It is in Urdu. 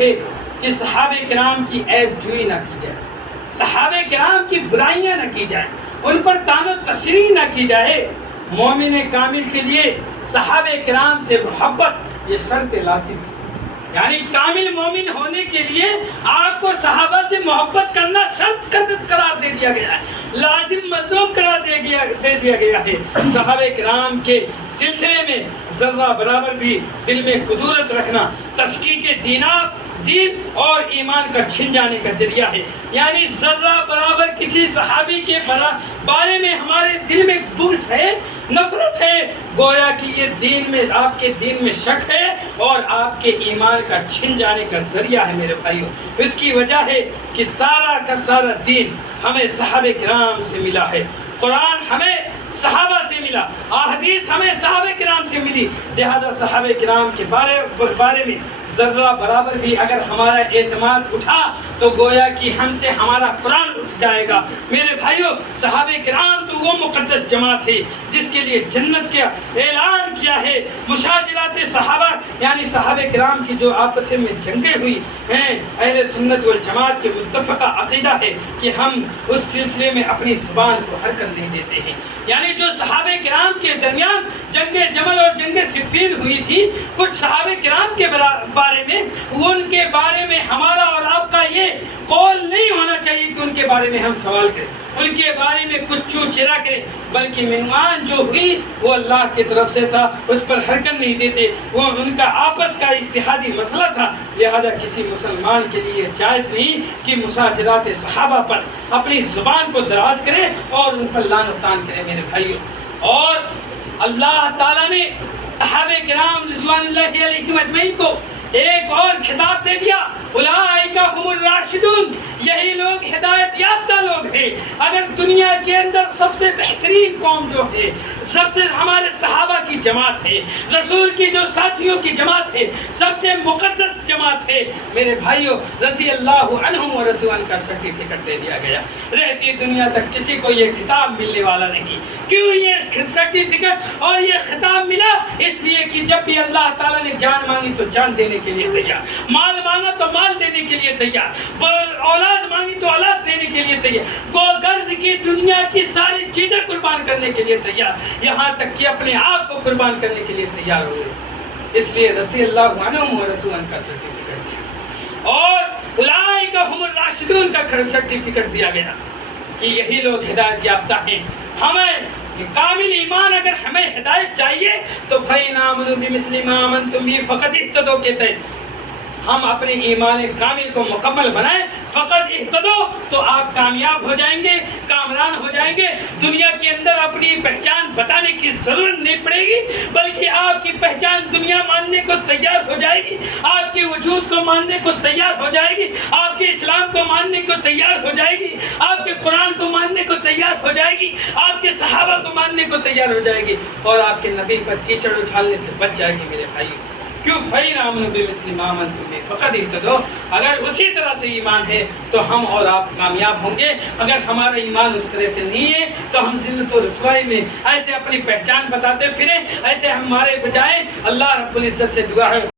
ہے کہ صحابہ کرام کی عیب جوئی نہ کی جائے، صحابہ کرام کی برائیاں نہ کی جائیں، ان پر طعن و تشریح نہ کی جائے۔ مومن کامل کے لیے صحابہ کرام سے محبت یہ شرط لازم ہے، یعنی کامل مومن ہونے کے لیے آپ کو صحابہ سے محبت کرنا شرط قرار دے دیا گیا ہے، لازم ملزوم قرار دے دیا گیا ہے۔ صحابہ کرام کے سلسلے میں ذرہ برابر بھی دل میں قدورت رکھنا تشکیک دین اور ایمان کا چھن جانے کا ذریعہ ہے، یعنی ذرہ برابر کسی صحابی کے بارے میں ہمارے دل میں بغض ہے، نفرت ہے، گویا کہ یہ دین میں آپ کے دین میں شک ہے اور آپ کے ایمان کا چھن جانے کا ذریعہ ہے میرے بھائیوں۔ اس کی وجہ ہے کہ سارا کا سارا دین ہمیں صحابہ کرام سے ملا ہے، قرآن ہمیں صحابہ سے ملا، احادیث ہمیں صحابہ کرام سے ملی، لہذا صحابہ کرام کے بارے میں ذرہ برابر بھی اگر ہمارا اعتماد اٹھا تو گویا کہ ہم سے ہمارا قرآن اٹھ جائے گا۔ میرے بھائیوں، صحابہ کرام تو وہ مقدس جماعت ہے جس کے لیے جنت کا اعلان کیا ہے۔ مشاجرات صحابہ یعنی صحابہ کرام کی جو آپس میں جنگیں ہوئی ہیں، اہل سنت والجماعت کے متفقہ عقیدہ ہے کہ ہم اس سلسلے میں اپنی زبان کو حرکت نہیں دیتے ہیں، یعنی جو صحابہ کرام کے درمیان جنگ جمل اور جنگ صفین ہوئی تھی، کچھ صحابہ کرام کے بارے میں ان کے بارے میں ہمارا اور آپ کا یہ قول نہیں ہونا چاہیے کہ ان کے بارے میں ہم سوال کریں، ان کے بارے میں کچھ چو چرا کریں، بلکہ عنوان جو ہوئی وہ اللہ کی طرف سے تھا، اس پر حرکت نہیں دیتے، وہ ان کا آپس کا اجتہادی مسئلہ تھا۔ لہذا کسی مسلمان کے لیے جائز نہیں کہ مشاجرات صحابہ پر اپنی زبان کو دراز کرے اور ان پر لعن و طعن کرے میرے بھائیوں۔ اور اللہ تعالیٰ نے صحابہ کرام رضوان اللہ علیہم اجمعین کو ایک اور خطاب دے دیا، اولئک هم الراشدون، یہی لوگ ہدایت یافتہ لوگ ہیں۔ اگر دنیا کے اندر سب سے بہترین قوم جو ہے، سب سے ہمارے صحابہ کی جماعت ہے، رسول کی جو ساتھیوں کی جماعت ہے، سب سے مقدس جماعت ہے، میرے بھائیوں، رضی اللہ عنہم و رضوان کا سرٹیفکیٹ دے دیا گیا۔ رہتی دنیا تک کسی کو یہ خطاب ملنے والا نہیں۔ کیوں یہ سرٹیفکیٹ اور یہ خطاب ملا؟ اس لیے کہ جب بھی اللہ تعالیٰ نے جان مانگی تو جان دینے کے لیے تیار، مال مانگا تو مال دینے کے لیے تیار، اولاد مانگی تو اولاد دینے کے لیے تیار، غرض کی دنیا کی ساری چیزیں قربان کرنے کے لیے تیار، یہاں تک کہ اپنے آپ کو قربان کرنے کے لیے تیار ہوئے۔ اس لیے رضی اللہ عنہم و رضوان کا سرٹیفکیٹ دیا اور اولئک هم الراشدون کا سرٹیفکیٹ دیا گیا کہ یہی لوگ ہدایت یافتہ ہیں۔ ہمیں کامل ایمان اگر ہمیں ہدایت چاہیے تو فَإِنْ آمَنُوا بِمِثْلِ مَا آمَنْتُمْ بِهِ فَقَدِ اهْتَدَوْا کے تحت ہم اپنے ایمان کامل کو مکمل بنائیں، فقط اہتدو تو آپ کامیاب ہو جائیں گے، کامران ہو جائیں گے۔ دنیا کے اندر اپنی پہچان بتانے کی ضرورت نہیں پڑے گی، بلکہ آپ کی پہچان دنیا ماننے کو تیار ہو جائے گی، آپ کے وجود کو ماننے کو تیار ہو جائے گی، آپ کے اسلام کو ماننے کو تیار ہو جائے گی، آپ کے قرآن کو ماننے کو تیار ہو جائے گی، آپ کے صحابہ کو ماننے کو تیار ہو جائے گی اور آپ کے نبی پر کیچڑ اچھالنے سے بچ جائے گی میرے بھائیوں۔ کیوں؟ فَإِنْ آمَنُوا بِمِثْلِ مَا آمَنْتُمْ بِهِ فَقَدِ اهْتَدَوْا، اگر اسی طرح سے ایمان ہے تو ہم اور آپ کامیاب ہوں گے۔ اگر ہمارا ایمان اس طرح سے نہیں ہے تو ہم ذلت و رسوائی میں ایسے اپنی پہچان بتاتے پھریں، ایسے ہمارے بجائے اللہ رب العزت سے دعا ہے